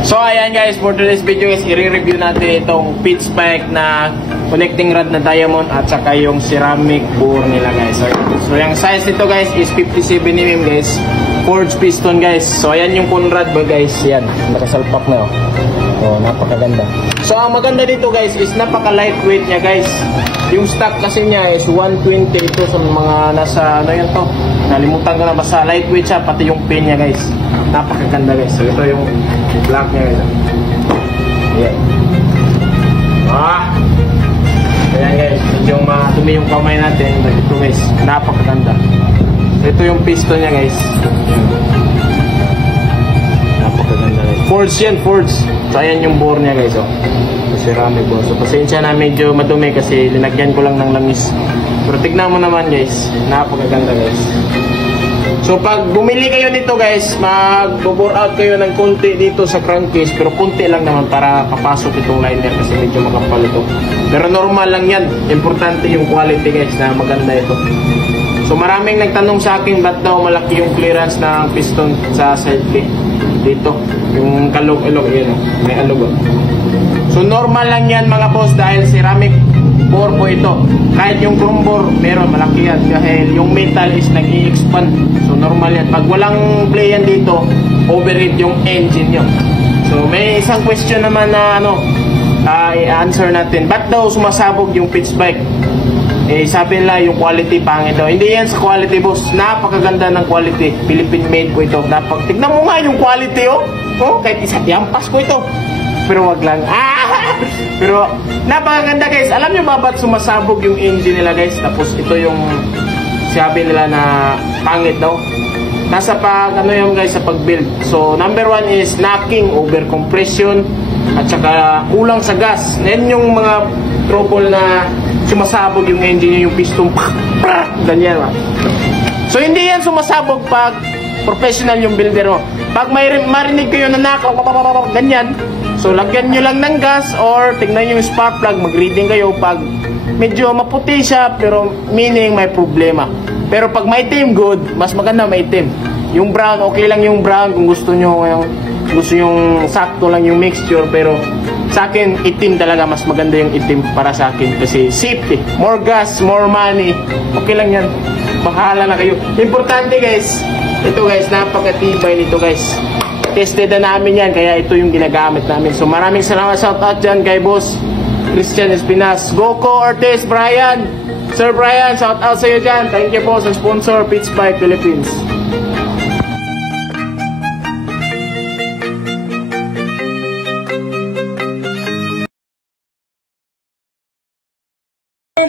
So ayan guys, for today's video guys, i-review natin itong pitch spike na connecting rod na diamond at saka yung ceramic bore nila guys. So yung size nito guys is 57mm guys, forged piston guys. So ayan yung Conrad ba guys, yan, nakasalpak na oh. Oh, napakaganda. So ang maganda dito guys is napaka lightweight niya guys. Yung stock kasi niya is 120 ito sa mga nasa ano yan to. Nalimutan ko na, basta lightweight siya, pati yung pin niya guys. Napakaganda guys. So ito yung black niya guys. Yeah. Ayan guys, medyo matumi yung kamay natin. Ito guys, napakaganda. Ito yung piston niya guys. Napakaganda guys. Forged yan, forged. So ayan yung bore niya guys oh. Ceramic bore. So pasensya na medyo madumi kasi linagyan ko lang ng langis. Pero tignan mo naman guys, napakaganda guys. So pag bumili kayo nito guys, mag-bore out kayo ng konti dito sa crankcase, pero konti lang naman para papasok itong liner kasi medyo makapal ito. Pero normal lang yan. Importante yung quality guys na maganda ito. So maraming nagtanong sa akin ba't daw malaki yung clearance ng piston sa side plate dito. Yung kalog-ilog yun, may alog. So normal lang yan mga boss dahil ceramic bore po ito. Kahit yung chrome bore meron, malaki yan dahil yung metal is nag-i-expand. So normal yan. Pag walang play yan dito, overheat yung engine nyo. So may isang question naman na i-answer natin. Ba't daw sumasabog yung pitch bike? Eh sabi nila yung quality pangit daw. Hindi yan sa quality boss. Napakaganda ng quality. Philippine made po ito. Tignan mo nga yung quality oh. Oh, kahit isa diampas ko ito. Pero wag lang. Pero napakaganda guys. Alam nyo ba ba't sumasabog yung engine nila guys? Tapos ito yung sabi nila na pangit daw. Nasa yung guys sa pag-build. So number 1 is knocking, over compression, at saka kulang sa gas. Yan yung mga trouble na sumasabog yung engine, yung piston ganyan ba. So hindi yan sumasabog pag professional yung builder mo. Pag may marinig kayo na nakaw ganyan, so lagyan nyo lang ng gas or tignan nyo yung spark plug, mag-reading kayo pag medyo maputi siya pero meaning may problema. Pero pag maitim, good, mas maganda maitim. Yung brown, okay lang yung brown kung gusto nyo yung sakto lang yung mixture, pero sa akin itim talaga, mas maganda yung itim para sa akin kasi safety, more gas, more money, okay lang yan, bahala na kayo. Importante guys, ito guys, napakatibay nito guys, tested na namin yan, kaya ito yung ginagamit namin. So maraming salamat, shout out dyan kay boss Christian Espinas, Goko Ortiz, Brian, Sir Brian, shout out sa iyo dyan. Thank you po sa sponsor Pitch Bike Philippines.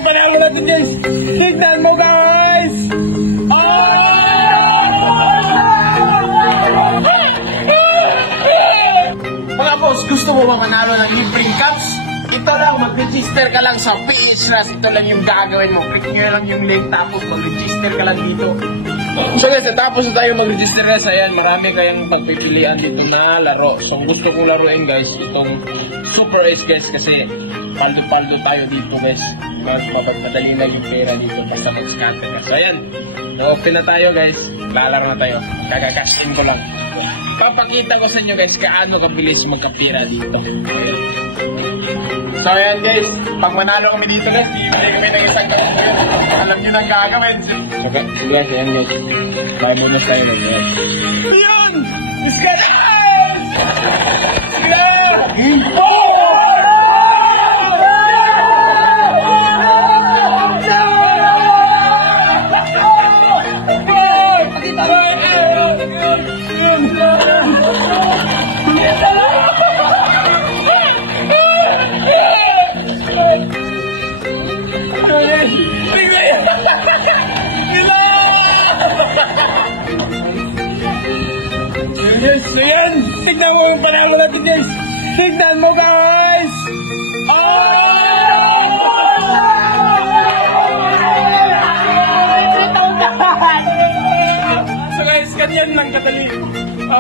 Panalo natin guys. Tignan mo guys. Mga boss, gusto mo ba manalo ng libreng caps? Ito lang, mag-register ka lang sa PHRAS. Ito lang yung gagawin mo. Click nyo lang yung link tapos mag-register ka lang dito. So guys, tapos na tayo mag-register guys. Ayan, marami kayang pagpipilian dito na laro. So gusto kong laruin guys, itong Super Ace guys kasi paldo-paldo tayo dito guys. Mas mapagpadali na yung pera dito basta mag-scatter guys. So ayan, open na tayo guys. Lalaro na tayo. Gagagasin ko lang. Papakita ko sa inyo guys kaano kabilis magkapira dito. So ayan guys, pag manalo kami dito guys, bibili kami ng isang alam nyo nang gagawin. Okay guys, ayan guys, may bonus tayo guys. Ayun! Let's go! Let's go! Yes, ayan! Tignan mo yung panalo natin guys! Tignan mo guys! So guys, ganyan lang kadali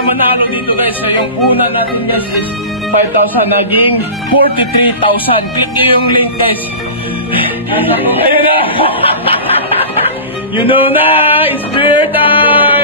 manalo dito guys. So yung una natin guys is 5,000 naging 43,000. Click nyo yung link guys. Ayun na! You know na! It's beer time!